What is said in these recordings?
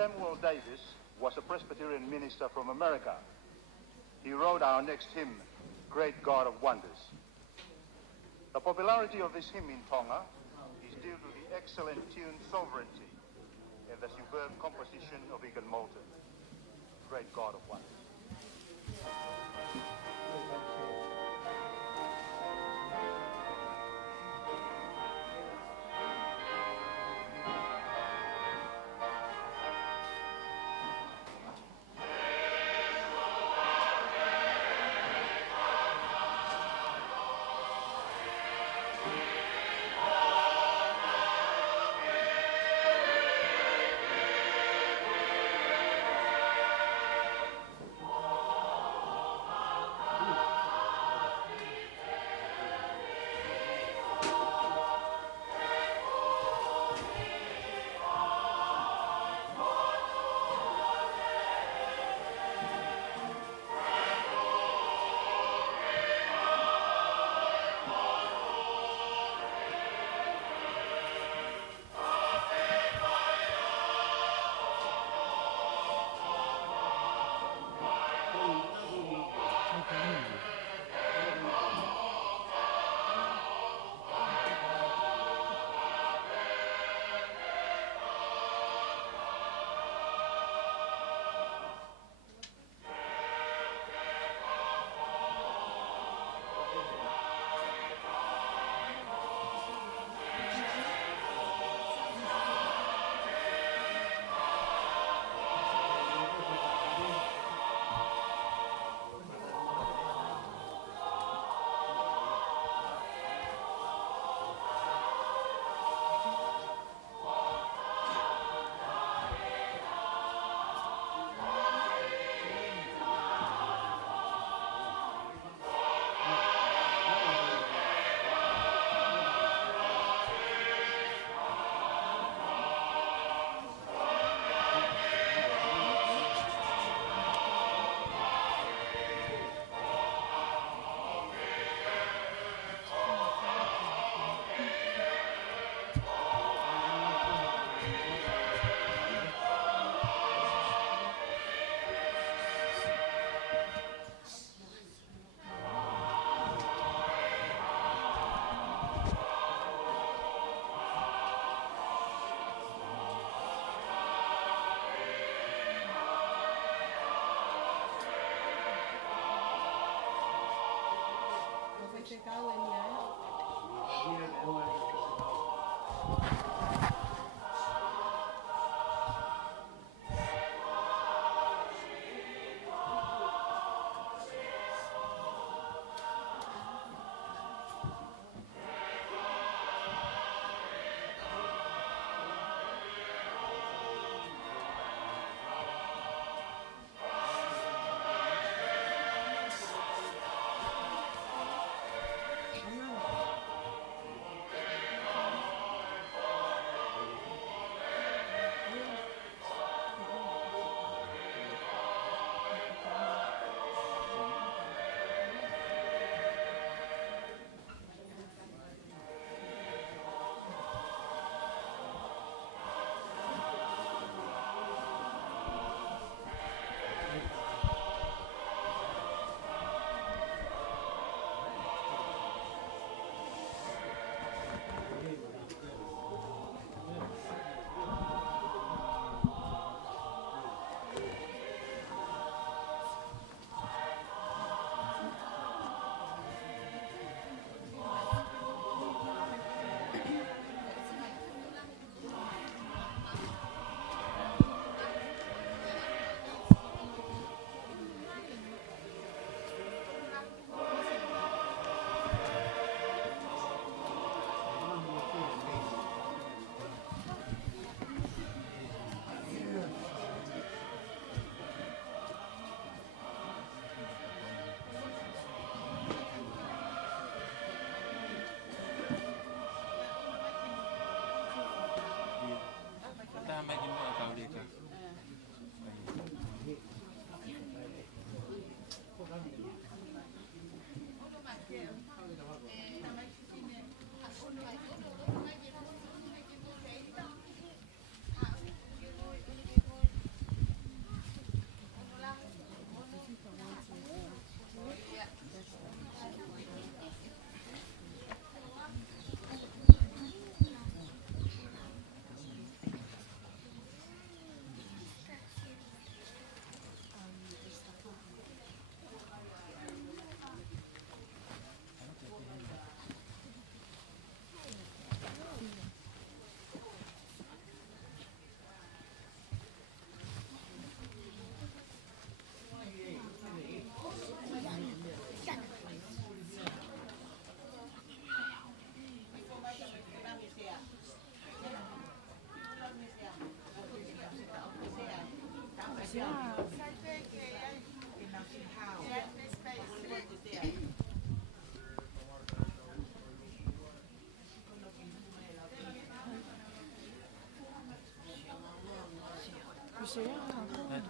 Samuel Davis was a Presbyterian minister from America. He wrote our next hymn, Great God of Wonders. The popularity of this hymn in Tonga is due to the excellent tune Sovereignty and the superb composition of Egan Moulton, Great God of Wonders.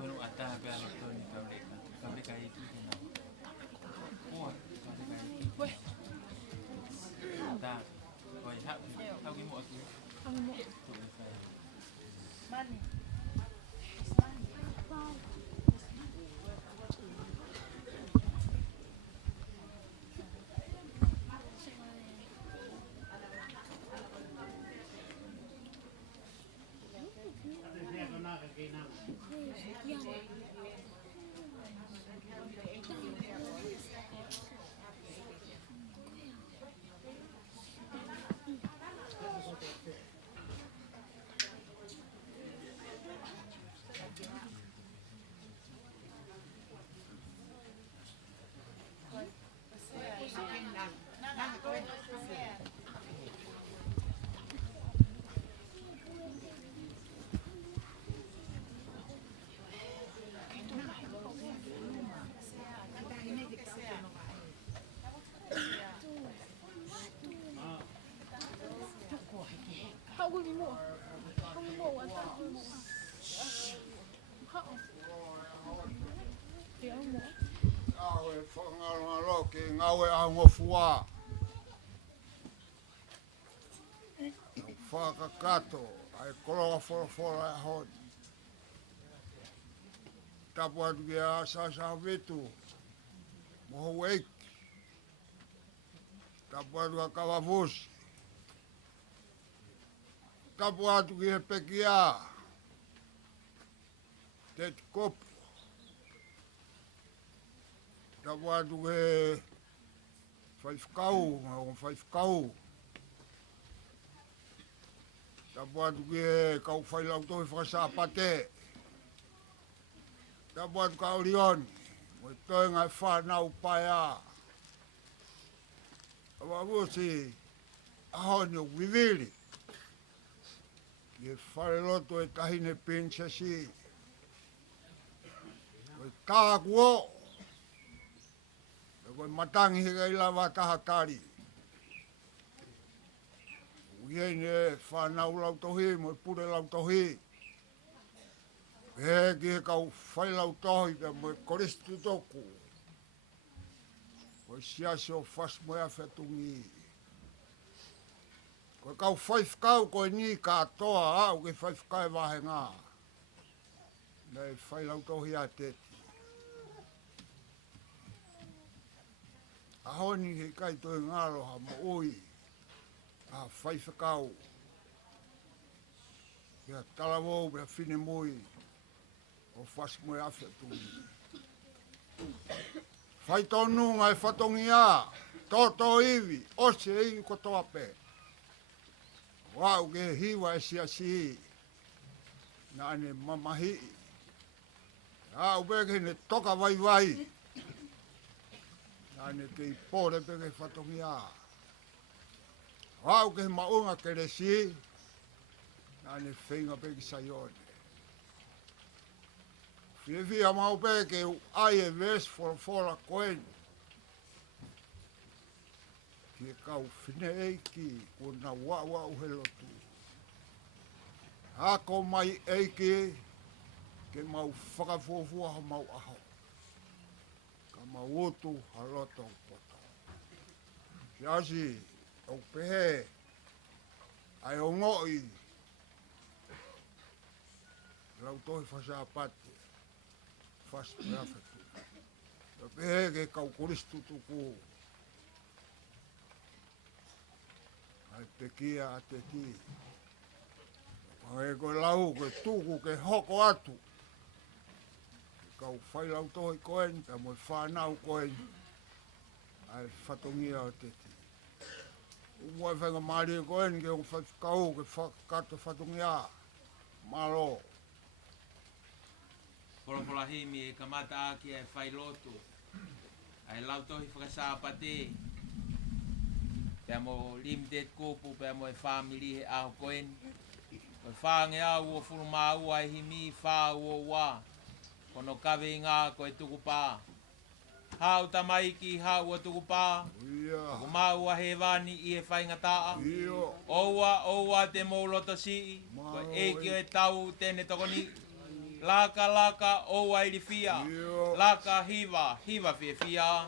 Loloataha Pealotoni Fakatuʻi Ta Wai Hauki moe Afi Money. Ngawe angofua kakato ai koloa fora hon tapuat dia sa vitu mo wake tapuat wa kawavus tapuat dia Pekia Limiteti Kupu tapuat dia Failautohi Tapuat kau Failautohi FakaSapate tapuat kau lion Tonga whanau paia awamusi hono vivili Failotu tahine prinsesi Takuo matangi higai loloataha tari. Uiene whanau Lautohi mo Puleʻanga. He kau Failautohi mo koristu toku. Ko siaso Fasi moe Afi Tungi. Ko kau whaifkau ko ni katoa au ke whaifkai wahenga. Nei Failautohi ateti. Ahoni he kai toi ngalo ha mo oi a whaifakau ia talawou me fine moi o Fasi moe Afi Tungi whai tonu ngai whatongia toto iwi ose iwi kotoa pe wau ke hiwa e siasi na ane mamahi au beke ne toka vai ane ke pore peke whatongia. Wau ke maunga ke resi, ane whenga peke saione. Whiwhia mau peke ai e ves fora koen. Ke kau whine eiki, kuna Ouau he Latu. Hako mai eiki, ke mau whakafofua ha mau aho. Mautu haloto poto. Siasi o pehe ai o ngoi Lautohi FakaSapate Fasi moe Afi. O pehe ke kau kuristu tuku ai Pekia ateti. Ai ko lau ke tuku ke hoko atu. Kau Failautohi koen, ka mo whanau koen, ai whatongia o teti. Umoi whenga maari koen, ke o whaikau, ke whakato whatongia, malo. Polopola himi e kamata aki e Failotu ai Lautohi FakaSapate pea mo Limiteti Kupu pea mo e family he aho koen o whange au o furumau ai himi wha o wā Kono kawe ngā koe tukupā. Hau tamaiki hau o tukupā. Ko mau a he wani I he whaingataa. Oua te mauloto si. Ko eiki o e tau tēne tokoni. Laka oua I whia. Laka hiva fie whia.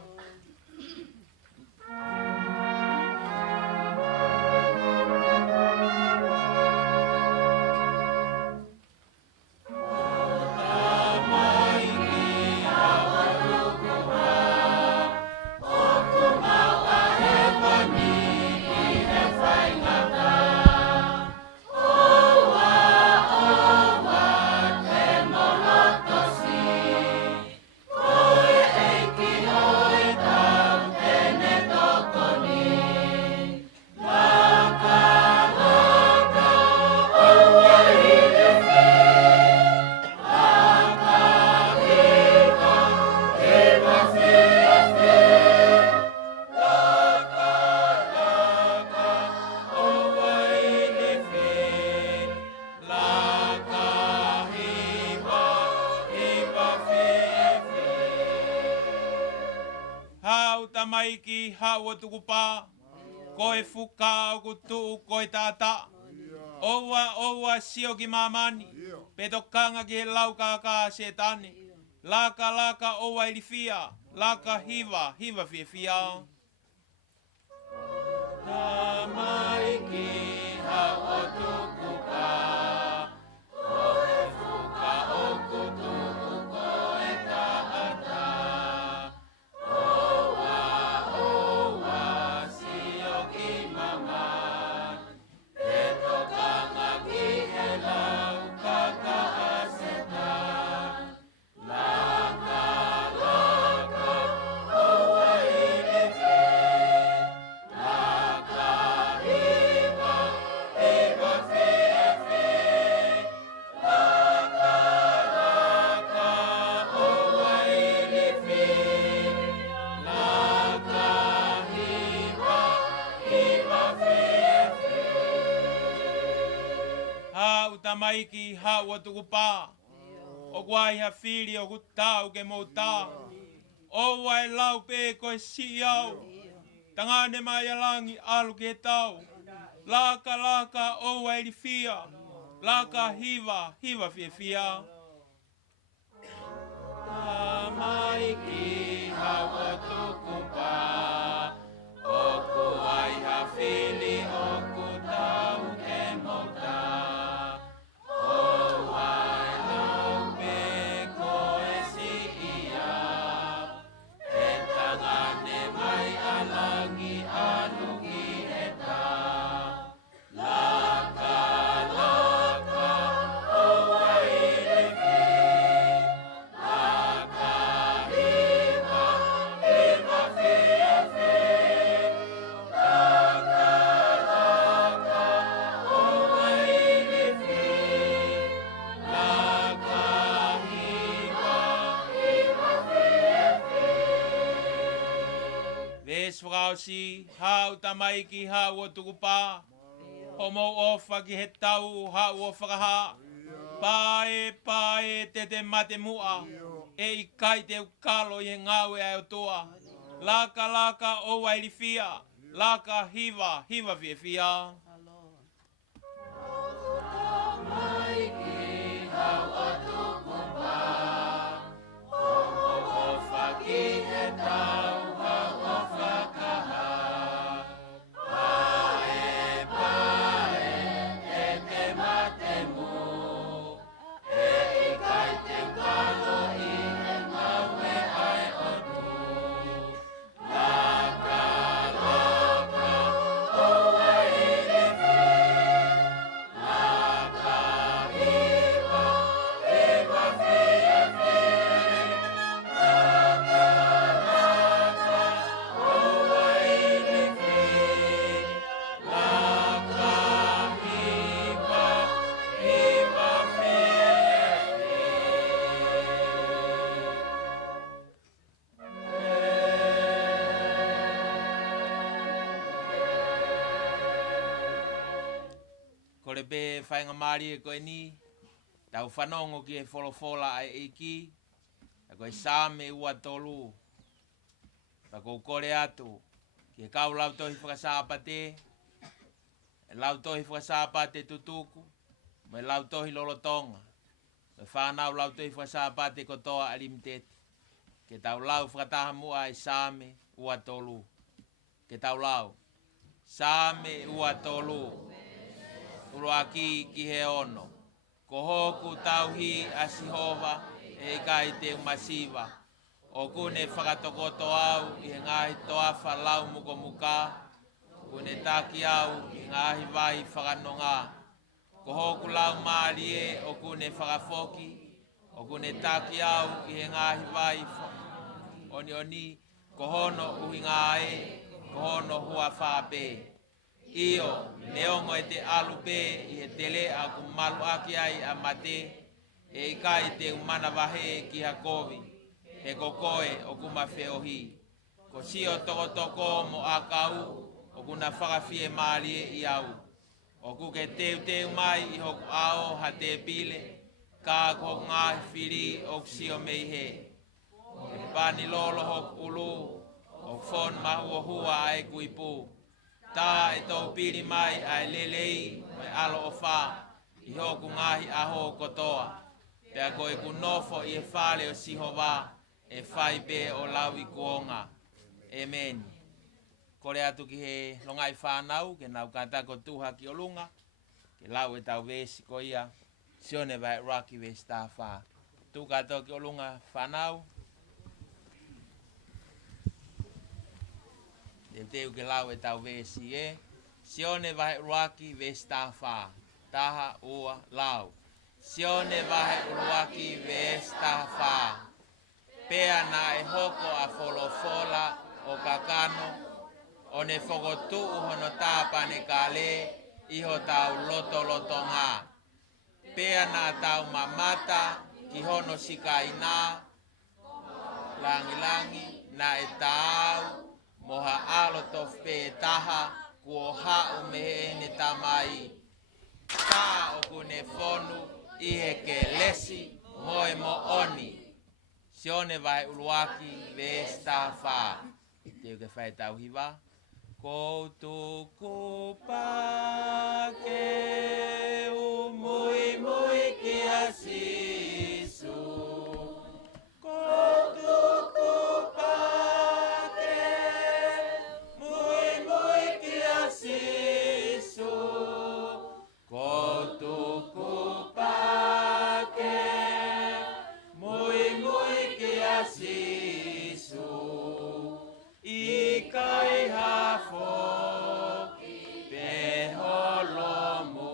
Maiki hau tukupā, koe fuka o kutu koe tata. Oua sio ki mamani, petokanga ki he laukaka se tane. Laka oua I whia, laka hiva fie whia. Ta maiki hau tukupā, koe fuka o kutu koe tata. Maiki hau o tukupā. O guai ha whiri o kutau ke mōtā. O wai lau pē koe si au. Tangane mai alangi alu ke tau. Laka o wai li whia. Laka hiva fie whia. Ta maiki hau o tukupā. O guai ha whiri o kutau ke mōtā. Si hau tamaiki hau o tukupā. Homo ofa ki he tau hau o whakaha. Pae te mate mua. E I kai te ukalo I he ngawe ai o toa. Laka oua I li whia. Laka hiva fie whia. Tamaiki hau o tukupā. Homo ofa ki he tau hau o whakaha. Ko le be whainga maari e koe ni, tau whanongo ki e wholofola ai eiki, Ako isame ua tolu. Tako kore atu. Ke kau Lautohi FakaSapate. Lautohi FakaSapate tutuku. Me Lautohi lolotonga. Me whanau Lautohi FakaSapate kotoa Limiteti. Ke tau lau whakataha mua isame ua tolu. Ke tau lau. Same ua tolu. Uruaki ki he ono. Ko hoku tauhi asihova e kai te umasiva. O kune whakatokoto au i ngahi toafa lau muko muka. Kune taki au i ngahi vai whakanonga. Ko hoku lau maalie o kune whakafoki. O kune taki au i ngahi vai oni ko hono uhi ngae. Ko hono hua whape. Io, neongo e te alupe i he tele a kumalu aki ai a mate e ikai te umana wahe ki hakovi he kokoe o kuma whiohi. Ko sio toko toko mo akau o kuna whakawhie maalie i au. O kuke teu mai i hoku ao ha te pile ka ko ngahi whiri o sio mei he. E pani lolo hoku ulu o fon mahu o hua ai kuipu. Ta e tau piri mai ai lelei mai alo o wha i hoku ngahi aho kotoa. Pea koe kunofo i e whale o sihova e whai pe o lau i kuonga. Amen. Kore atu ki he longai whanau ke nau katako tuha ki o lunga. Ke lau e tau vesi ko ia. Sione vai raki vesi tā wha. Tu katako ki o lunga whanau. Teu ke lau e tau vesi e. Sione vahe uruaki vesi tā wha. Taha ua lau. Sione vahe uruaki vesi tā wha. Pea na e hoko a folofola o kakano. O ne whokotu uhono tāpane ka le. Iho tau loloataha. Pea na tau mamata. Ki hono sika ina. Langi na e tau. Moha alotof pe taha kuo hau me ne tamai. Ta okune fonu i he ke lesi moe mo oni. Sione vai uluaki vesta fa. Teu ke whai tau hiwa. Ko tuku pake u Moimoi ki a sisu. Ko tuku Ikai hafo pe holomu.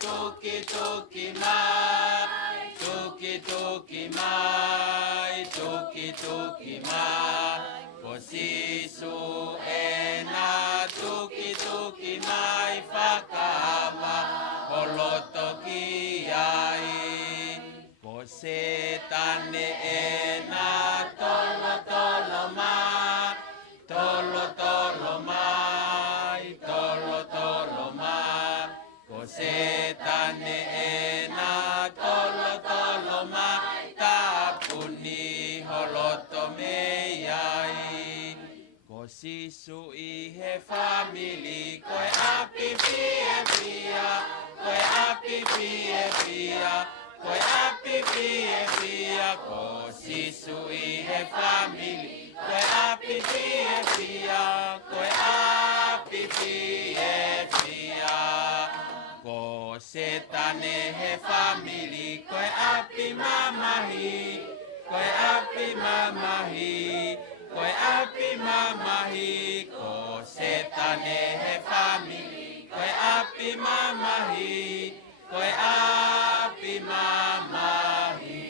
tuki tuki mai, tuki tuki mai, tuki tuki mai. Ko sisu e na tuki tuki mai whakaama o loto ki ai. Ko se tane e na tolo tolo mai, tolo tolo mai, tolo tolo mai. Ko se tane e na tolo tolo mai, tapuni holoto me ai. Ko sisu I he family, koe api pia pia, koe api pia pia, koe api pia pia. Ko sisu I he family, koe api pia pia, koe api pia pia. Ko setane he family, koe api mamahi, koe api mamahi, koe api mamahi. Ko setane he family, koe api mamahi, koe api mamahi.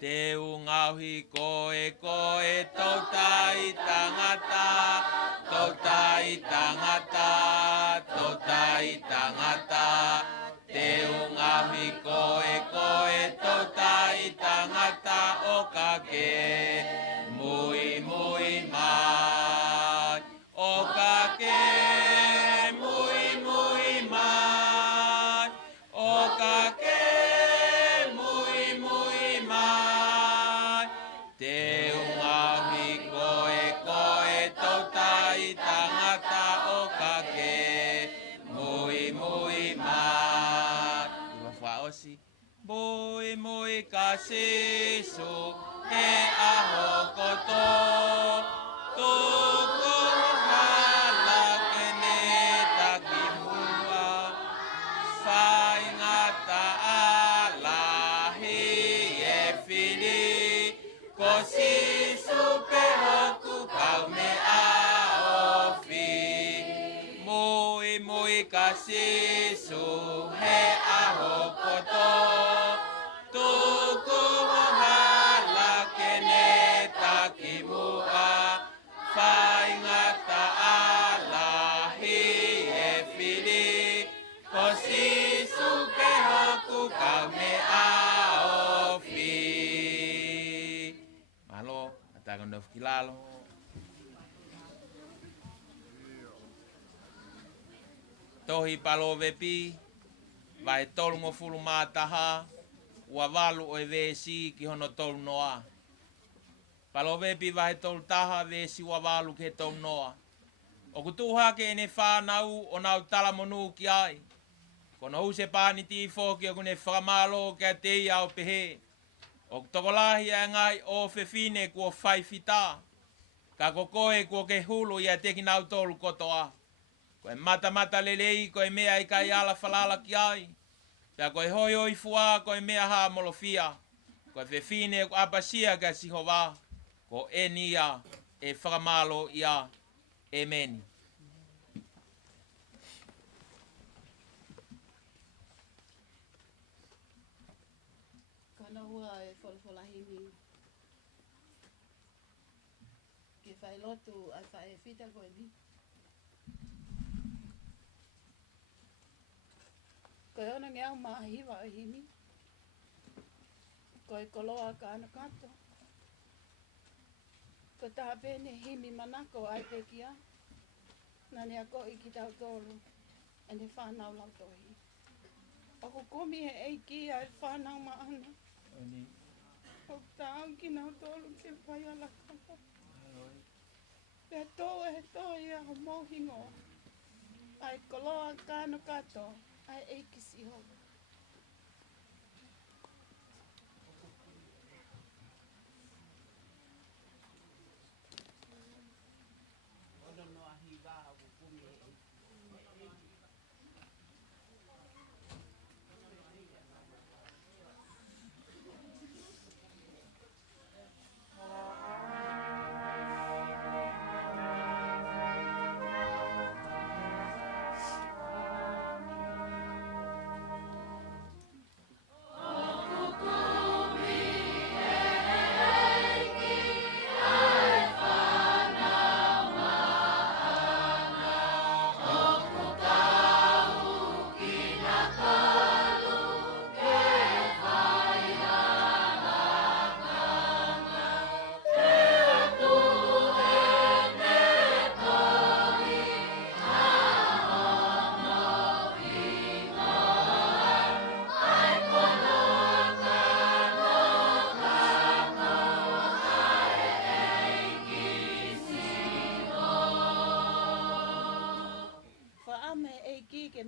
Te ungauhi koe koe tautai tangata, tautai tangata, tautai tangata. Te ungauhi koe koe tautai tangata o kake, mui mui mai. O kake, mui mui mai. O kake, mui mui mai. Te ungauhi koe koe tautai tangata o kake, mui mui mai. Iwa whaosi. Mui mui ka sisu e aho koto. Tuku hala kene taki mua. Whai ngata alahi e whiri. Ko sisu pe hoku kau me aofi. Mui mui ka sisu he aho koto. Tuku hala kene taki mua. Whai ngata alahi e whiri. Ko sisu pe hoku kau me aofi. Malo, Takaunove kilalo. Tohi palo vepi, vai tolu mo fulu mātaha, ua walu o e vesi ki hono tolu noa. Palo vepi vai tolu taha vesi ua walu ke tolu noa. O kutuha ke ene whanau o nau tala monu ki ai. Kono use pani tifo ki o kune whakamalo ke a teia o pehe. O tokolahi a ngai o whewhine kua whaifita. Ka kokoe kua ke hulu i a teki nau tolu kotoa. Koe mata mata lelei koe mea I kai ala whalala ki ai. Pea koe hoi hoi fua koe mea haa molofia. Koe whewhine ko apasia ka sihova. Ko enia e whakamalo ia. Amen. Kana hua e wholawholahimi. Ke Failotu ai whae whita koe ni. Koe ona ngeau maahiwa o himi. Koe koloa ka ana kato. Ko taha pene himi manako ai Pekia. Nani a ko I ki tau tolu. Ane whanau Lautohi. Ako komi he eiki ai whanau maana. O tau ki nau tolu ke whai ala kaka. Pea tō e tō ia ho mōhingo. Ai koloa ka ana kato. Ai eiki si hoga.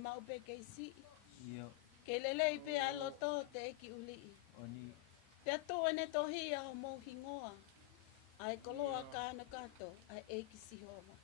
mau pe keisi. Ia. Ke lelei pe a loto te eki uli. Oni. Pea tō ene tohi a mo hingoa. Ai koloa ka na kato ai eki sihoma.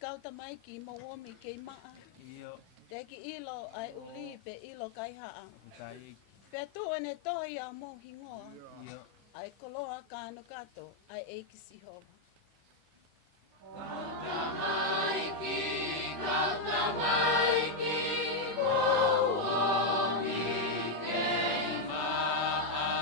Kauta maiki mo womi kei maa. Ia. Teki ilo ai uli pe ilo kai haa. Kai. Pea tu ene tohi a mo hingoa. Ia. Ai koloa ka anu kato ai eiki sihova. Kauta maiki, mo womi kei maa.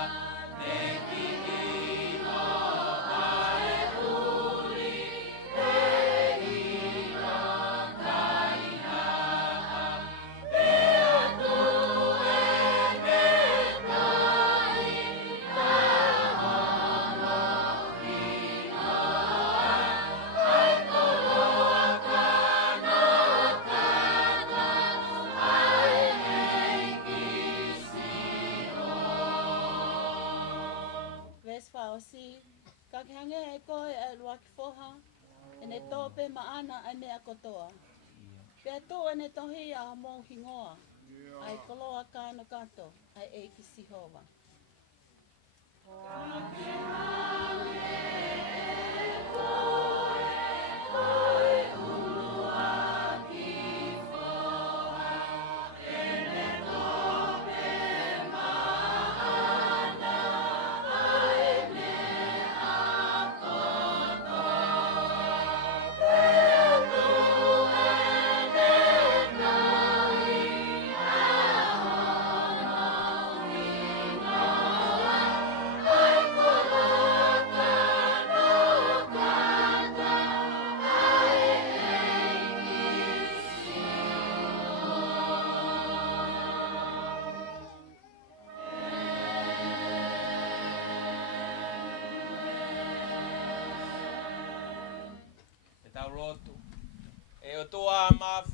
Teki ilo ai uli pe ilo kai haa. Pea tu ene tohi a hono hingoa. Ai koloa ka no kato ai eiki siho. Vespaosi, kakehange e koe e luaki foha, ene tope maana ai mea kotoa. Pea tu ene tohi a mo hingoa, ai koloa ka no kato ai eiki sihova. Lotu. E o toa maf.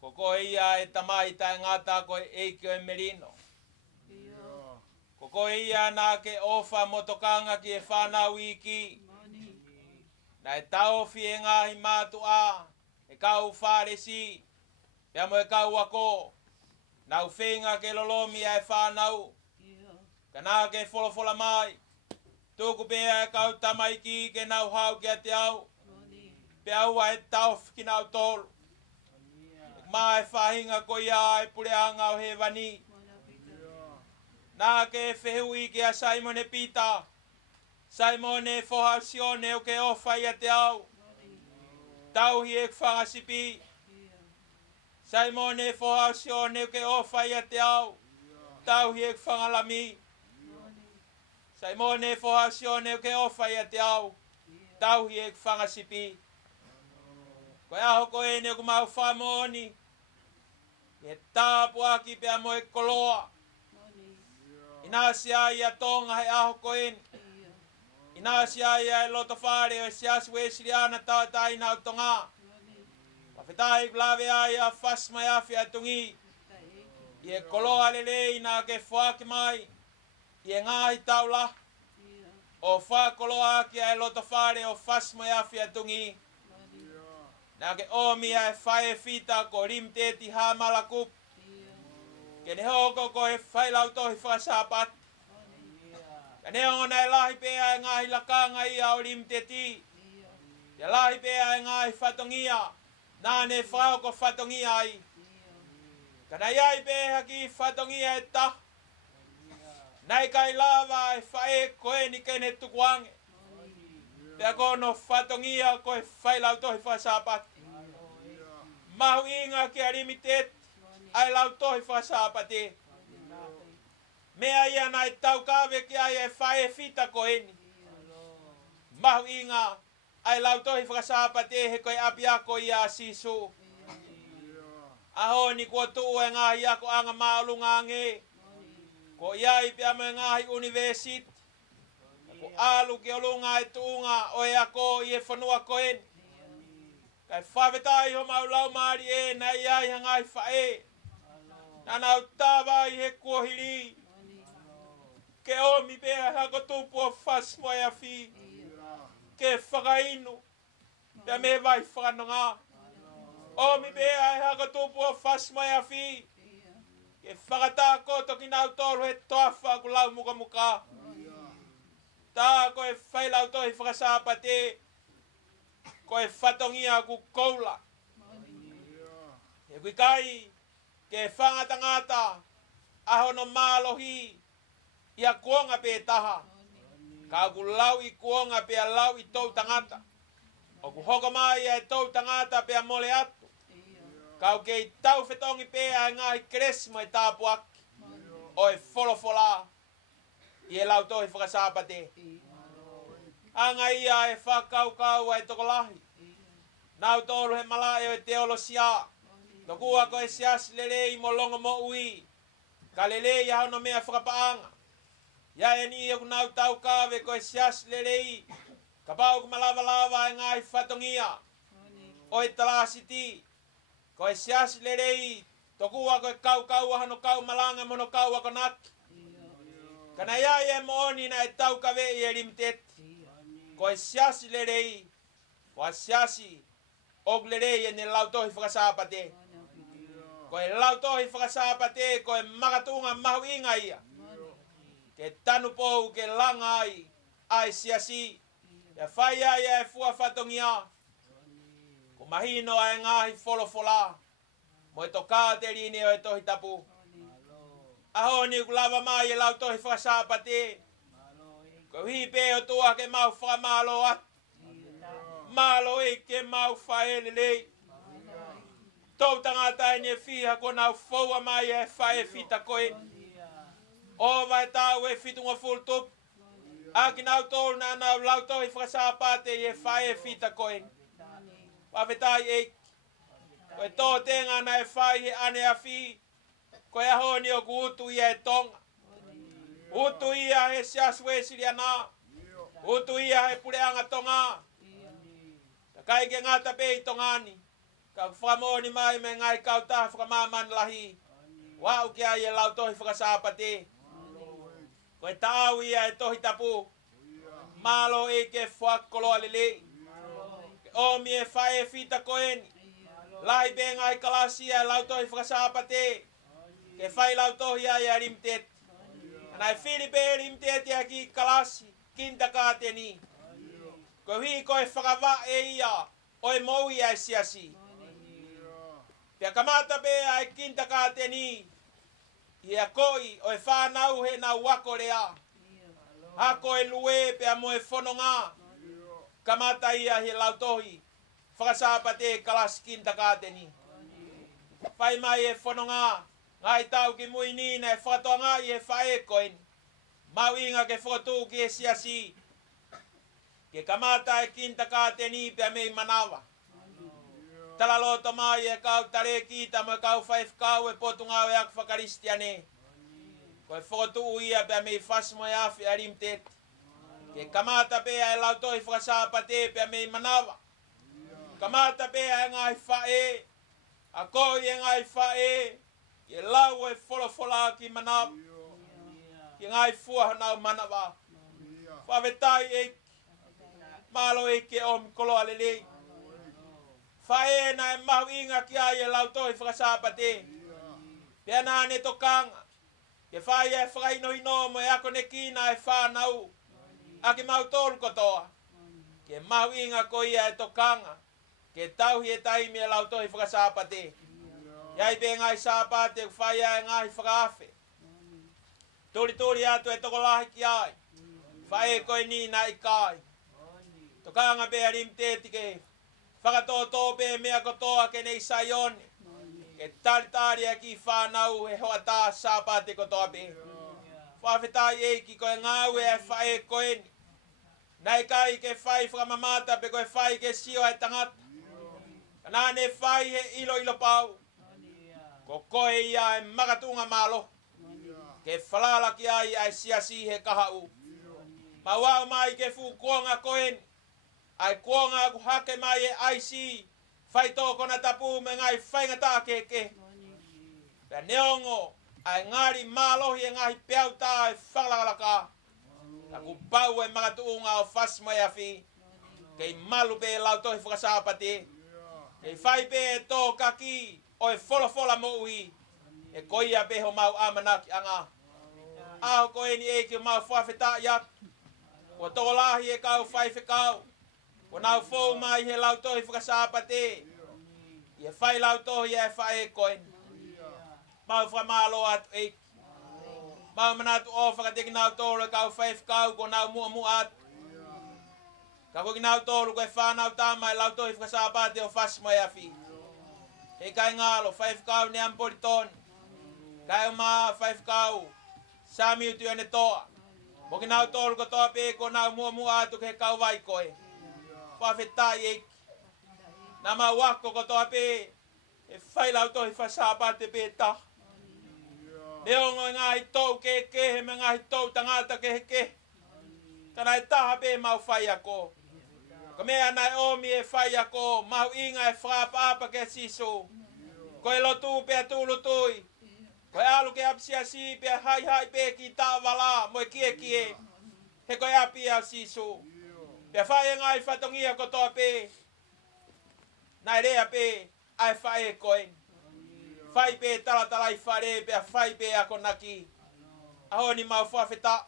Koko ia e tamai tai ngata ko eiki o merino. Koko ia na ke ofa motokanga ki e whanau iki. Na e tau fie ngahi mātua. E kau wharesi. Pea mo e kau ako. Na uwhenga ke lolomi e whanau. Kana ke wholofola mai. Tuku pea e kau tamaiki ke nau hau kia te au. Pea ua e tau ki nau tolu. Ma e whahinga ko ia e Puleʻanga o he wani. Nā ke whehui ki a Simone Peter. Simone whohausione o ke ofa ia te au. Tauhi e whangasipi. Simone whohausione o ke ofa ia te au. Tauhi e whangalami. Simone whohausione o ke ofa ia te au. Tauhi e whangasipi. Koe aho ko e ne o kumau whamoni. E tāpu aki pia mo e koloa. Inasia ia Tonga he aho ko e. Inasia ia e Lautohi o siasi wesiliana tautai nau Tonga. Whawhetai klawe ia Fasi moe Afi a Tungi. I e koloa lelei na ke whaki mai. I e ngahi taula. O whakoloa ki a e Lautohi o Fasi moe Afi a Tungi. Na ke omi e whae fita ko Limiteti Hamala Kupu. Ke ne hoko ko e Failautohi FakaSapate. Ka ne ona e lahi pea e ngahi lakanga ia o Limiteti. Te lahi pea e ngahi whatongia. Nā ne whao ko whatongia ai. Ka na iai pea ki whatongia e ta. Nei kai lava e whae koe ni kene tukuange. Pea kono whatongia ko e Failautohi FakaSapate. Mahu inga ki a Limiteti. ai Lautohi FakaSapate. Mea ia nai tau kawe ki ai e whae fita ko eni. Mahu inga ai Lautohi FakaSapate he koe api ako ia sisu. Aho ni kua tuu e ngahi ako anga maalunga nge. Ko iai pia me ngahi universit. Ko alu ki olunga e tuunga o e ako i e whanua ko eni. Kai whawetai ho maulau maari e na iai hangai whae. Nana utawa i he kuohiri. Ke omi pea hako tupu o Fasi moe Afi. Ke whakainu. Pea me vai whakanonga. Omi pea hako tupu o Fasi moe Afi. Ke whakatako toki nau tolu he toafa ku lau muka muka. Tā koe Failautohi FakaSapate. Koe whatongia ku koula. E kui kai ke whangatangata ahono mālohi ia kuonga pe taha. Ka ku lau i kuonga pe lau i tau tangata. O ku hoko mai e tau tangata pe mole atu. Ka ke i tau whetongi pe a ngahi kresimo e tāpu aki. O e wholofola i e Lautohi FakaSapate. Anga ia e whakaukau ai tokolahi. Nau tolu he mala e teolosia. Tokua ko e sias lele i molongo mo ui. Ka lele i hao no mea whakapaanga. Ia e ni e nau tau kawe ko e sias lele i. Ka pau ku malawa lawa e ngai whatongia. O e talasiti. Ko e sias lele i. Tokua ko e kau hano kau malanga mono kau ako naki. Kana ia e mooni na e tau kawe i e Limiteti. Ko e siasi lerei, ko e siasi og lerei e ne Lautohi FakaSapate. Ko e Lautohi FakaSapate, ko e makatunga mahu inga ia. Ke tanu pou ke langa ai siasi. E whai ai e fua whatongia. Ko mahino ai ngahi wholofola. Mo e toka te rini o e Tongatapu. Aho ni kulawa mai e Lautohi FakaSapate. Ko hipe o tua ke mau whamalo at. Malo e ke mau Faileli. Tau tangata e ne fiha ko nau whaua mai e whae fita koe. O vai tau e fitunga full tup. Aki nau tolu na nau Lautohi FakaSapate e whae fita koe. Wawetai e. Ko e tō tenga na e whae he ane afi. Ko e aho ni o kuutu i e Tonga. Utu ia he siaswe siriana. Utu ia he Puleʻanga Tonga. Kai ke ngata pe i tongani. Ka whamoni mai me ngai kauta whakamaman lahi. Wau ki ai e Lautohi FakaSapate. Ko e tau ia e Tongatapu. Malo e ke whakoloa lele. Omi e whae fita koeni. Lahi pe ngai kalasi e Lautohi FakaSapate. Ke Failautohi ai e Limiteti. Nai Filipe Limiteti aki kalasi kinta kateni. Ko hi ko e whakawa e ia o e moui ai siasi. Pea kamata pe ai kinta kateni. Ia koi o e whanau he na wako rea. Hako e lue pea mo e whanonga. Kamata ia he Lautohi FakaSapate kalasi kinta kateni. Whai mai e whanonga. Ngai tau ki mui ni na e whatoanga i e whae koen. Mau inga ke whotu ki e siasi. Ke kamata e kinta kateni pia mei manawa. Tala loto mai e kau tare kita mo e kau whaifkau e potunga o e ak whakaristiane. Ko e whotu ia pia mei Fasi moe Afi a Limiteti. Ke kamata pia e Lautohi FakaSapate pia mei manawa. Kamata pia e ngai whae. A koi e ngai whae. Ke lau e wholofola ki manawa. Ki ngai fua nau manawa. Whawetai e. Malo e ke omi koloa lelei. Whae na e mahu inga ki ai e Lautohi FakaSapate. Pea nā ne tokanga. Ke whae e whakainohino mo e ako ne kina e whanau. Aki mau tolu kotoa. Ke mahu inga ko ia e tokanga. Ke tauhi e taimi e Lautohi FakaSapate. Iai pe ngai Sapate ku whai ai ngai whakaafe. Turi atu e toko lahi ki ai. Whae koe ni na i kai. Tokanga pe a Limiteti ke. Whakatoto pe mea kotoa ke nei saione. Ke talitari e ki whanau he hoata Sapate kotoa pe. Whawhetai e ki koe ngāwe e whae koeni. Nai kai ke whai whamamata pe koe whai ke sio e tangata. Nā ne whai he ilo pau. Ko koe ia e makatunga malo. Ke whalalaki ai ai siasi he kahau. Ma wau mai ke fu kuonga koeni. Ai kuonga ku hake mai e aisi. Whai tōko na tapu me ngai whaingata ke. Pea neongo ai ngari malohi e ngai peauta e whalalaka. Ka ku pau e makatuunga o Fasi moe Afi. Kei malu pe Lautohi FakaSapate. Kei whai pe e tō kaki o e wholofola mo ui. E koia pe ho mau amanaki anga. Aho koe ni e ki mau whawheta iat. Ko tō lahi e kau whai whekau. Ko nau whou mai he Lautohi FakaSapate. Ia Failautohi e whae koe. Mau whamalo atu eiki. Mau manatu o whakateki nau tōru e kau whai whekau ko nau mua atu. Ka koki nau tōru koe whanau tāma e Lautohi FakaSapate o Fasi moe Afi. He kai ngalo whai whekau ne ampori tōni. Kai maa whai whekau. Sami utu ene toa. Moki nau tōru ko toa pe ko nau mua atu ke kau vai koe. Whawhetai eiki. Nā mau wako ko toa pe. E Failautohi FakaSapate pe ta. Neongo e ngahi tau ke he me ngahi tau tangata ke. Kana e taha pe mau whai ako. Ka mea nai omi e whai ako. Mau inga e whapapa ke siso. Ko e lotu pe tulutui. Ko e alu ke apsiasi pe hai pe ki ta wala. Mo e kie. He ko e api au siso. Pe whai e ngai whatongia ko toa pe. Nai rea pe ai whai e koen. Whai pe talatala i whare pe a whai pe ako naki. Aho ni mau whawheta.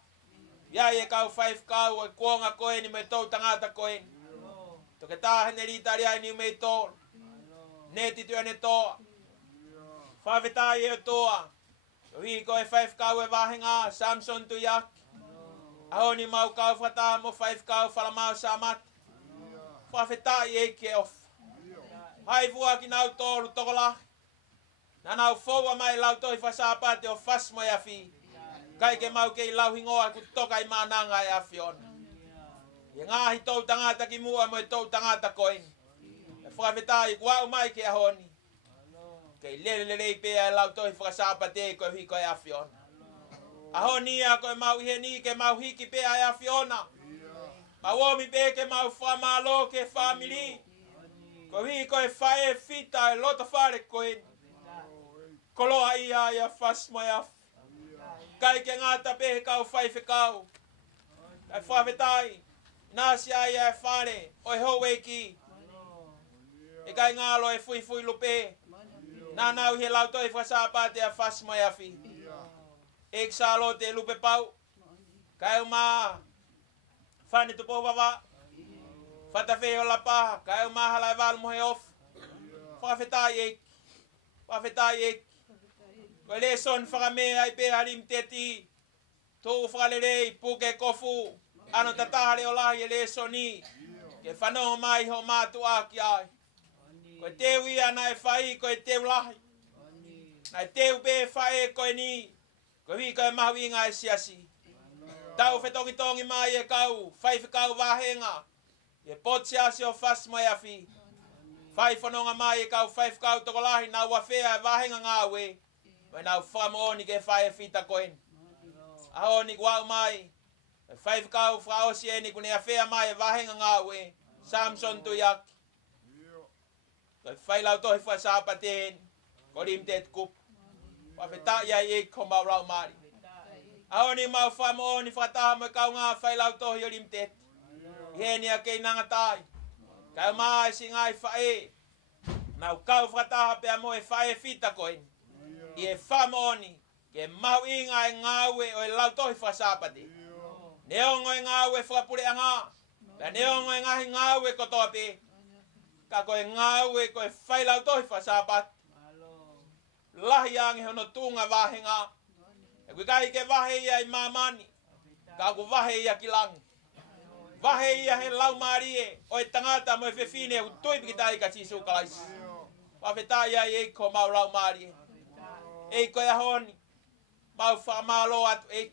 Iai e kau whai whakau e kuonga koen i me tau tangata koen. Toke tāhe ne ritari ai ni mei tōru. Ne titu ane toa. Whawheta i e toa. Hui ko e whai whakau e wahenga Samson tu yaki. Aho ni mau kau whata mo whai whakau whalamau samate. Whawheta i e ke off. Hai fua ki nau tōru tokolahi. Na nau whaua mai Lautohi FakaSapate o Fasi moe Afi. Kai ke mau kei lauhingoa ku toka i mananga e awhiona. Ia ngahi tau tangata ki mua mo e tau tangata koen. E whakawhetai ku au mai ke ahoni. Kei lelelei pea e Lautohi FakaSapate ko e hiko e awhiona. Ahoni a ko e mau iheni ke mau hiki pea e awhiona. Mawomi pe ke mau whamalo ke family. Ko hiko e whae fita e loto whare koen. Koloha ia ia Fasi moe Afi. Kai ke ngata pehe kau whai whekau. Kai whawhetai. Nasi ia e whare. O e hou ki. E kai ngalo e fui lupe. Nā nau he Lautohi FakaSapate a Fasi moe Afi. E kisalo te lupe pau. Kai uma. Whane tupo wawa. Whatawhi o la paha. Kai uma halai walu mohe off. Whawhetai eiki. Whawhetai eiki. Ko le son whakamea ai pe Limiteti. Tō whakalelei puke kofu. Ano tatahare o lahi e le soni. Ke whanau mai ho mātu aki ai. Ko teu ia na e whai ko e teu lahi. Na e teu pe whae ko e ni. Ko hui ko e mahu inga e siasi. Tau whetongi mai e kau. Whai whekau wahenga. E potsiasi o Fasi moe Afi. Whai whanonga mai e kau whai whekau toko lahi. Nā wawhea e wahenga ngāwe. Mai nau whamaoni ke whai e whita koen. Aho ni kuau mai. E whai whekau whaosi e ni kune a whea mai e wahenga ngāwe. Samson tu yaki. Ko Failautohi FakaSapate. Ko Limiteti Kupu. Whawheta ia i ko mau rau mari. Aho ni mau whamaoni whataha mo kau ngā Failautohi o Limiteti. Heni a kei nangatai. Kau mai si ngai whae. Nau kau whataha pia mo e whae whita koen. I e whamoni ke mau inga e ngāwe o e Lautohi FakaSapate. Neongo e ngāwe Puleʻanga. Pea neongo e ngahi ngāwe kotoa pe. Ka koe ngāwe ko e Failautohi FakaSapate. Lahi ange hono tunga wahenga. E kui kai ke wahe ia i mamani. Ka ku wahe ia ki langi. Wahe ia he lau marie o e tangata mo e whewhine e utoi piki tai ka sisu kalaisi. Wawheta ia e ko mau lau maari. E ko ia honi. Mau whamalo atu e.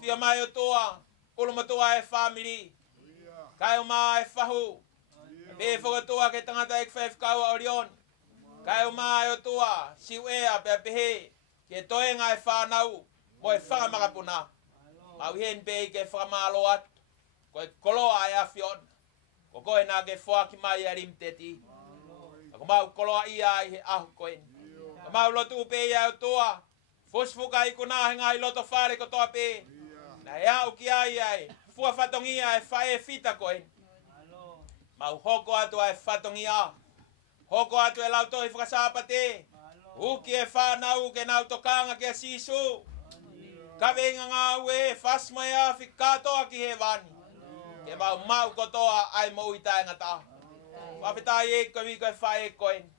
Fia mai o toa. Ulumatua e family. Kai o maa e whahu. Pe whakatoa ke tangata e kwhewhkaua orion. Kai o maa e o toa. Siu ea pe pehe. Ke toenga e whanau. Mo e whakamagapuna. Mau hen pe ke whamalo atu. Ko e koloa e awhion. Ko koe nā ke whaki mai a Limiteti. Ko mau koloa ia i he ahu koen. Ko mau lotu pe ia o toa. Fosfuka i kuna henga i loto whare ko toa pe. Na e au ki ai ai. Fua whatongia e whae fita koen. Mau hoko atu e whatongia. Hoko atu e Lautohi FakaSapate. Uki e whanau ke nau tokanga ke sisu. Kawenga ngā ue Fasi moe Afi katoa ki he wani. Ke mau kotoa ai mo i Tongatapu. Whawhetai e koe koe whae koen.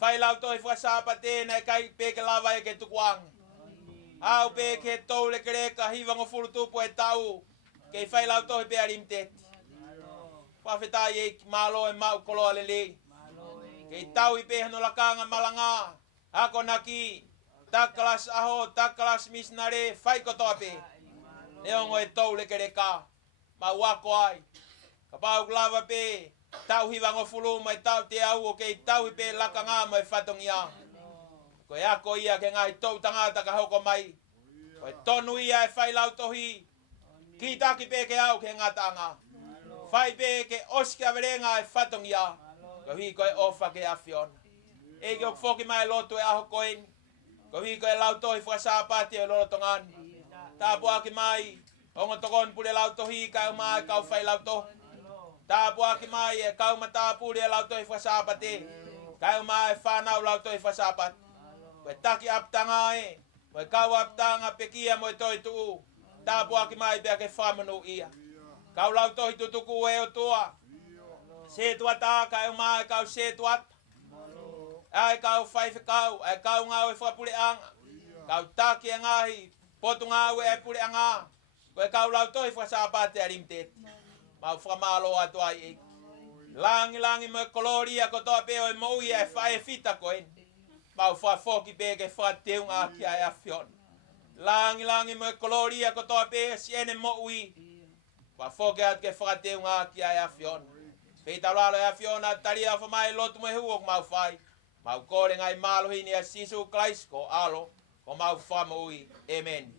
Failautohi FakaSapate na kai peke lava e ke tukuanga. Au peke tau le kereka hivango fulutupu e tau. Ke Failautohi pe a Limiteti. Whawhetai e malo e mau koloa lele. Ke tau i peha no lakanga malanga. Ako naki. Takalas aho, takalas misnare, whai kotoa pe. Neongo e tau le kereka. Mau wako ai. Kapau lava pe. Tau hivango fuluma e tau te au o ke tau i pe lakanga mo e whatongia. Ko e ako ia ke ngai tau tangata ka hoko mai. Ko e tonu ia e Failautohi. Ki taki pe ke au ke ngatanga. Whai pe ke oski averenga e whatongia. Ko hi ko e ofa ke awhion. E ke o whoki mai lotu e aho koen. Ko hi ko e Lautohi FakaSapate e lolo tongani. Tāpu aki mai. Ongo tokon pule Lautohi kau mai kau Failautohi. Tāpu aki mai e kau matapu e Lautohi FakaSapate. Kau mai whanau Lautohi FakaSapate. Ko e taki aptanga e. Ko e kau aptanga Pekia mo e toi tuu. Tāpu aki mai pia ke whamanu ia. Kau Lautohi tutuku e o toa. Se tuata kau mai kau se tuata. Ai kau whaife kau, ai kau ngau e Puleʻanga. Kau taki e ngahi, potu ngau e Puleʻanga. Koe kau Lautohi FakaSapate a Limiteti. Mau whamalo atu ai e. Langi mo e koloria ko toa pe o e moui e whae fita koen. Mau whafoki pe ke whateunga ki ai awhion. Langi mo e koloria ko toa pe si ene moui. Whafoki atu ke whateunga ki ai awhion. Peita lalo e awhion a taria whamai lotu mo e huok mau whai. Mau kore ngai malohi ni a sisu Christ ko alo, ko mau whamui. Amen.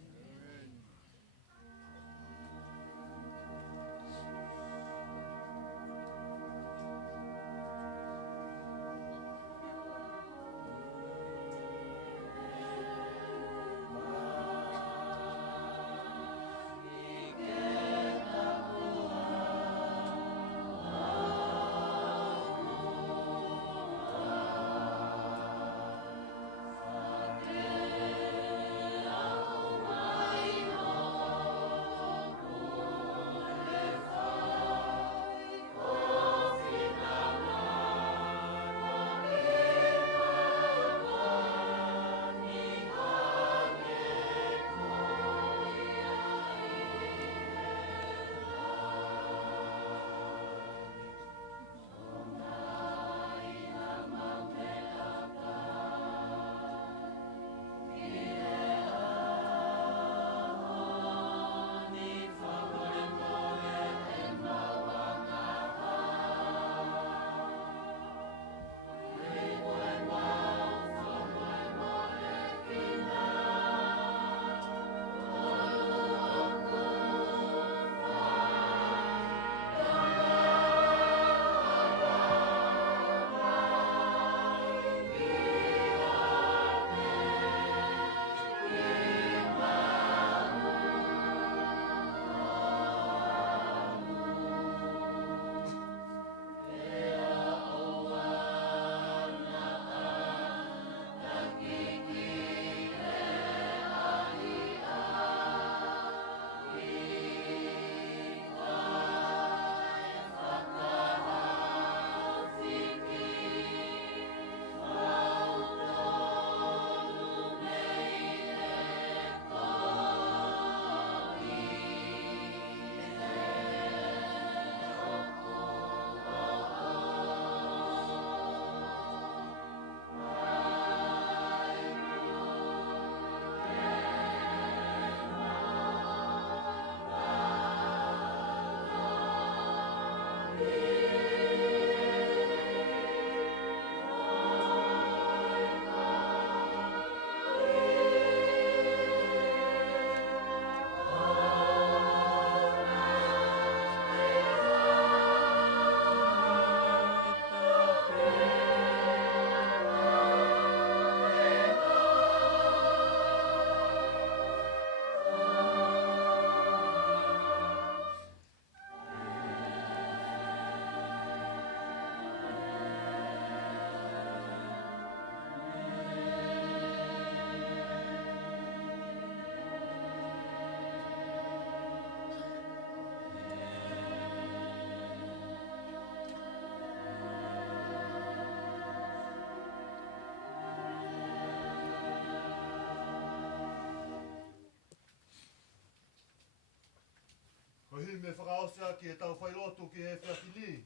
me whakaosea ki e tau Failotu ki he Epeleli.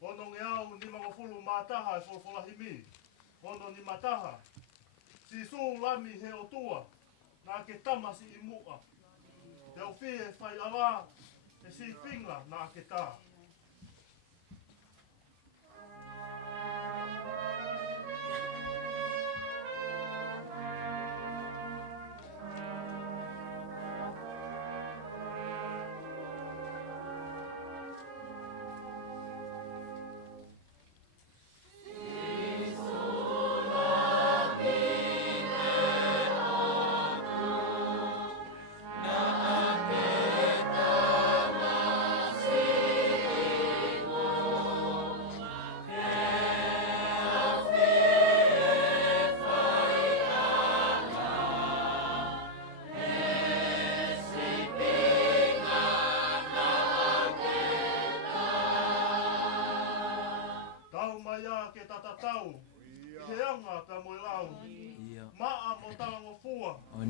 Hono nge au ni mangofulu mātaha e wholawholahimi. Hono ni mataha. Si sū lami he o tua. Nā ke tamasi i mua. Te au whi e whai ala. E si pinga nā ke tā.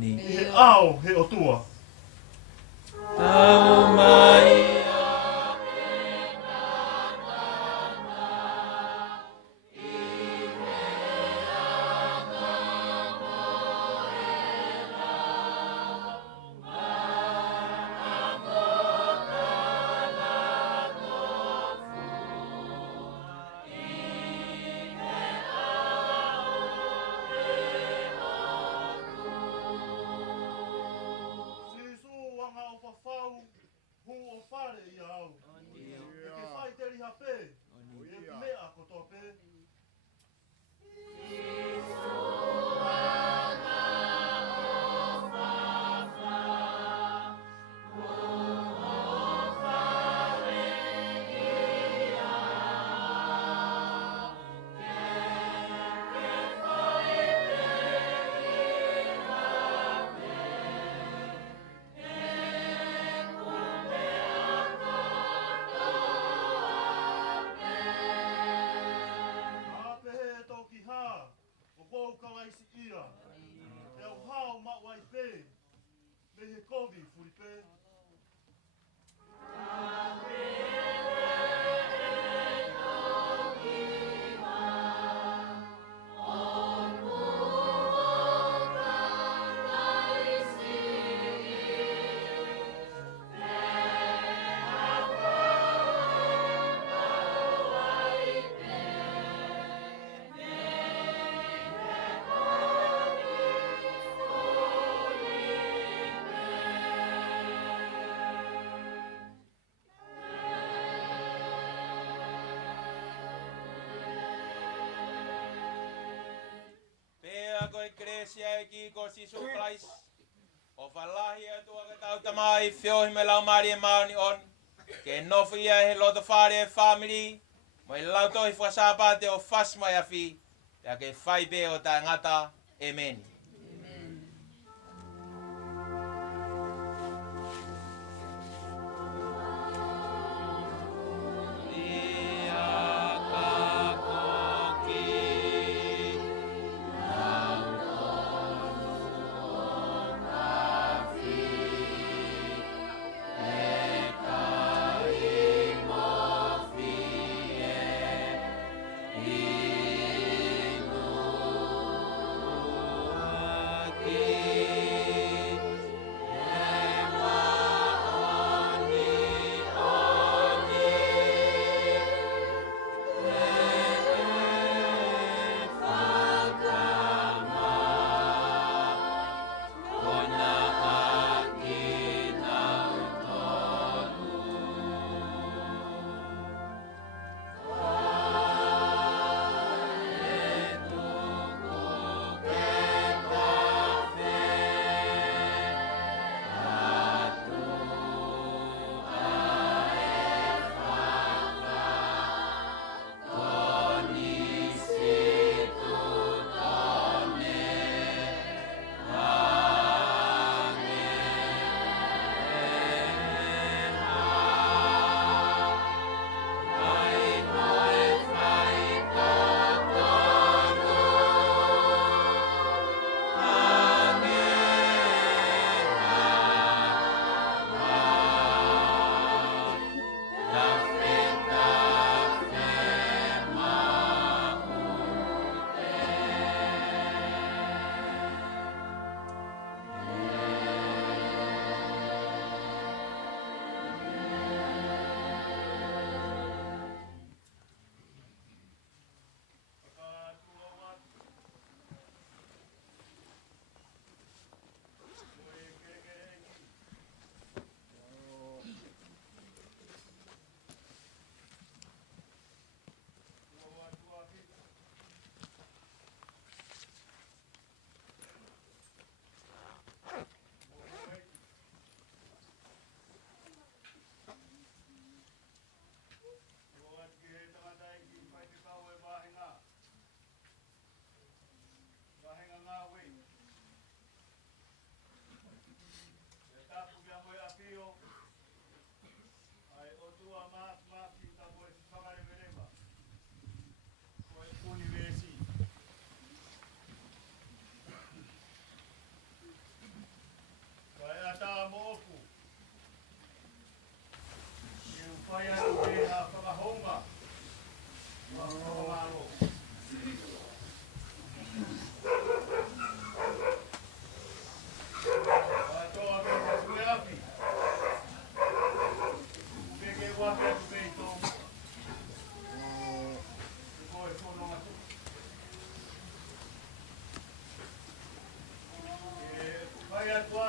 He ao he o tua. Tau mai Eklesia ki ko si surprise. O valahi e tua ke tau tamai whiohi me lau mari e maoni on. Ke nofi ia he loto whare family. Mo i Lautohi FakaSapate o Fasi moe Afi. Pea ke whai be o ta ngata. Amen.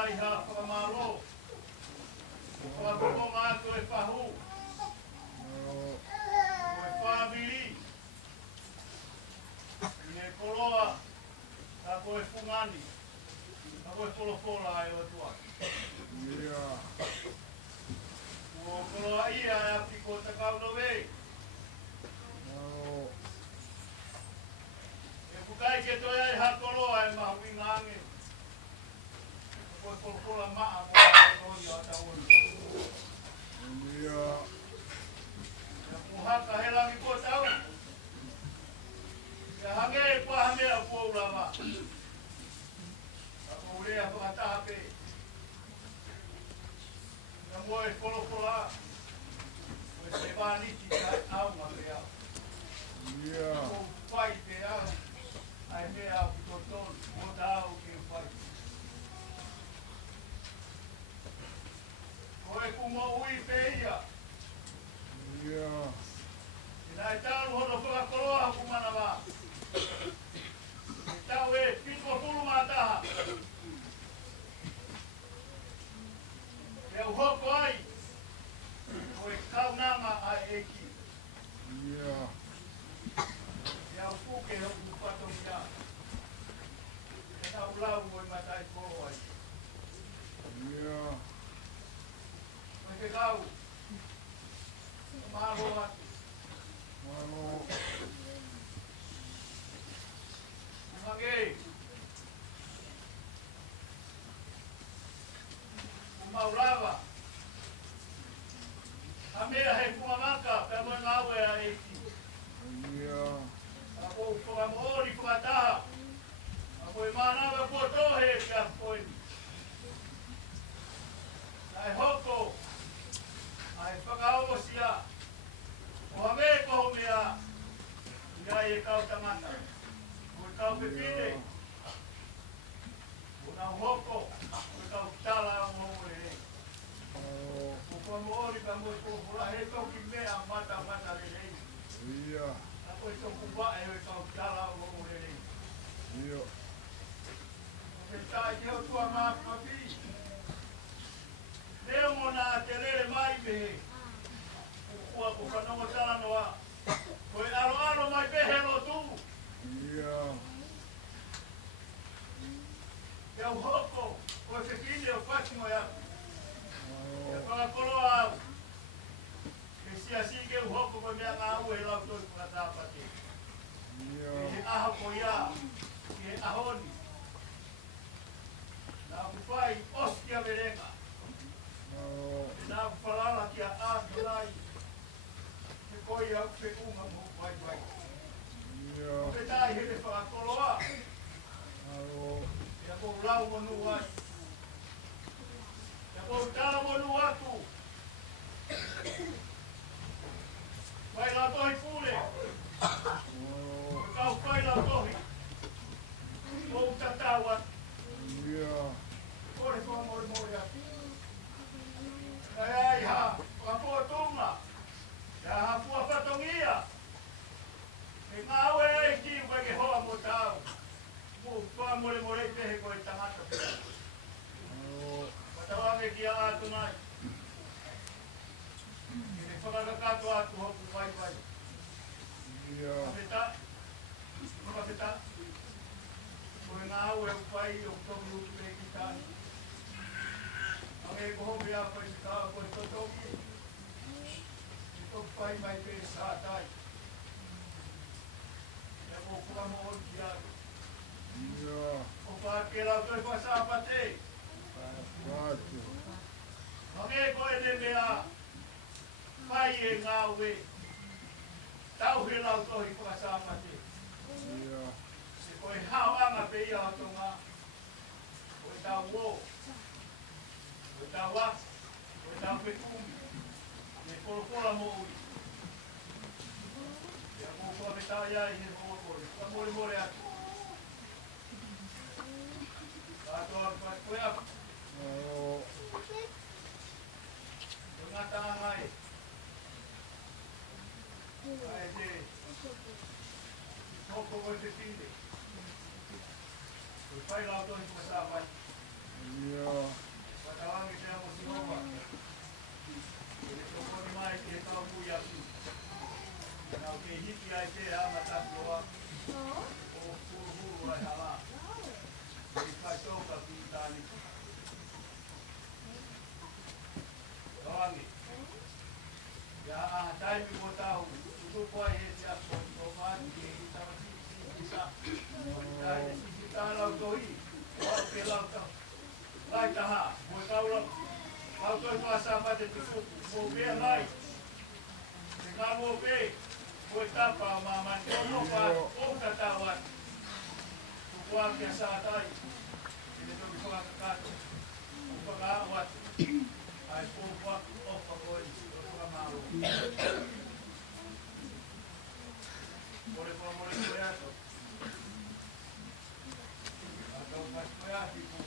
ai ha whakamaro. Whakakonga atu e whahu. E whamiri. I e koroa. Ako e whungani. Ako e kolokola ai o tua. O koroa ia e api ko Takaunove. E pukai ke toi ai ha koroa e mahui ngange. Ako e kolokola maa ko e koroa o taonu. E puhaka he langi ko tau. E hange e pahamea Paula ma. Ako urea whakataha pe. E mua e kolokola. O e se wāniti kai au ma pe au. Ko whai pe au. Ai me au ki totonu. Mo ta au ke whai. Ko e kumo ui pe ia. Ina e tau hono whakakoroa kumana wā. E tau e pito pulu mātaha. E au hoko ai. Ko e kaunanga ai eki. E au puke hoku patomi a. E tau lau oi matai koro ai. Ko e te kau. Malo atu. Umage. Umaurava. Amea he kumamaka, pe moe ngawe a eki. Ako whakamori whakataha. Ako e manawa kuotohe ki a koeni. Ai hoko. Ai whakaosia. O hame koho mea. Ia e kau tamata. O e kau pepine. O nau hoko. O e kau kitala o ngore he. O whamoori ka moe kohora he toki mea mata le rei. Ako e toku wae o e kau kitala o ngore rei. O ke tai ke o tua maa papi. Leo mona te lere mai mehe. Kua ko whanonga tala noa. Ko e alo mai pehe Latu. Ke au hoko. Ko e whekine o Fasi moe Afi. E whakakoloa au. Ke sia sige u hoko ko mea ngā ue Lautohi FakaSapate. Ke he aho ko ia. Ke he ahoni. Nā ku whai oskia verenga. Nā ku whalala ki a ānulai. Ke koi au pe unga mo vai. O te tai hele whakakoloa. E a kou lau monu ai. E a kou tala monu atu. Failautohi Pule. E kau Failautohi. Kou tatawa. Kore kua Moimoi atu. Ai ha, whakapua Tonga. Ia ha pua whatongia. E ngā ue e ki uke ke hoa mo tau. Mo wha more pehe ko e Tongatapu. Watawange ki a atu nai. E ne whakakato atu hoku vai. Whakapeta. Ko e ngā ue upai o toki utu pe ki tani. Ange koho mea pai si kaa koe totoki. E toki pai mai pe sātai. E ko kura mo on ki atu. O pāke Lautohi FakaSapate. Ange koe ne mea pai e ngā ue. Tau he Lautohi FakaSapate. Se koe hao anga pe ia o Tonga. Koe tau Ouau. Koe tau Atu. Koe tau Tungi. Ne kolokola mo ui. Ia kōkua me tā iai he kōkore. Ka more atu. Katoa koe apu. Koe ngata angai. Ai te. Hoko koe te tine. Koe Failautohi FakaSapate. Watawangi te amo sinoma. Ele toko ni mai ke tau pui api. Na o ke hiki ai te ama tapuoa. O huru ai hala. Ele kai toka pi tani. Tawangi. Ya aha taimi mo tau. Tutupo ai hesi ako. O mani ke hitama sisa. Sisa lautohi. O ke lautohi. Lautoha, moi Paula, Lautohi FakaSapate te kupu, mo vea lai. Te ngā mo pe, moi tapa o mama, tono pa, o tatawa. Tukua kia sātai, te toki whakakato, o whakaawat, ai pōpua, o whakoi, o whakamaro. More koe ato. Ato koe ati pu.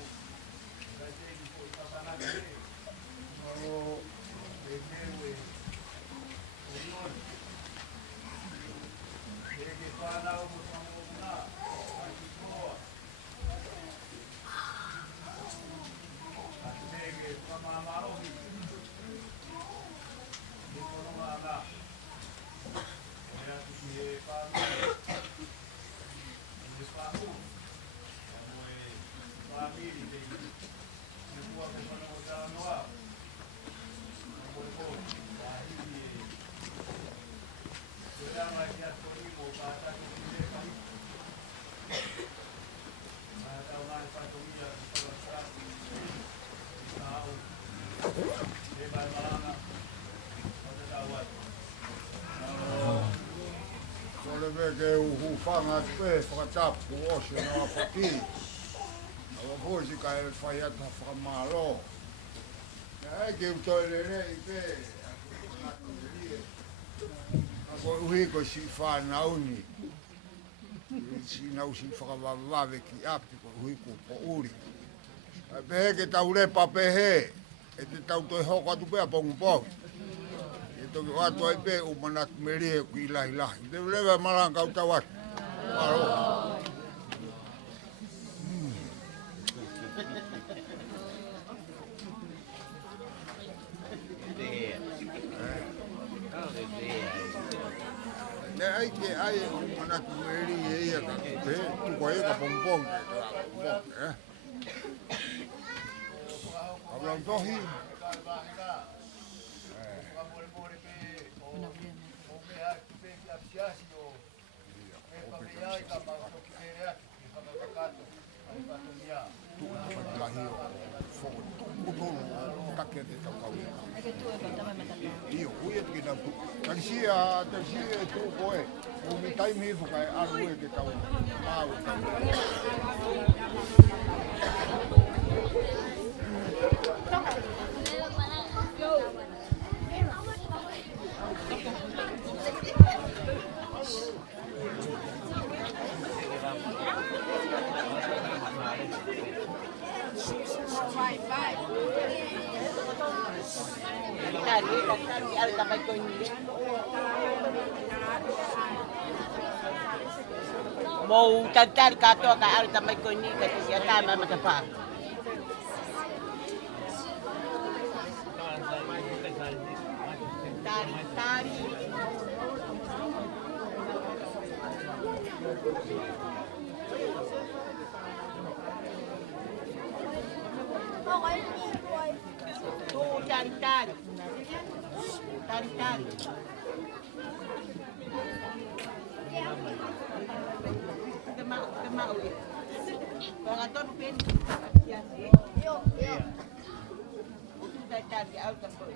Ke uhu whanga te Fakatapu o se noa whaki. Awa pōsi ka e whai ata whakamalo. Ia e ke utoi re i pe. Ako uhi ko si whanauni. Si nau si whakawawawe ki api ko uhi ko po uri. Pehe ke tau repa pehe. E te tau toi hoko atu pea pongu pongu. Toki watu ai pe umanat merie ku ilahi lahi. Te lewe malang kau tawat. Maro. Ne ai ke ai umanat merie ia ka pe tu ko e ka pompong. Lautohi. Io, ui et kita tu. Kansia, tersia tu koe. O mi tai mi fuka e alu e ke tau. Mau. Mau tantar kakato ka alta mai ko ni ka siya tama matapa. Tari. Tari. Kemau. Pengaton pen. Yo. Udah tari alta boy.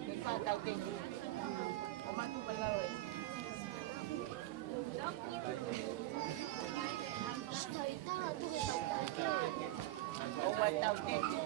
Kita tahu tinggi. Oma tu Paula. Oma tahu tinggi.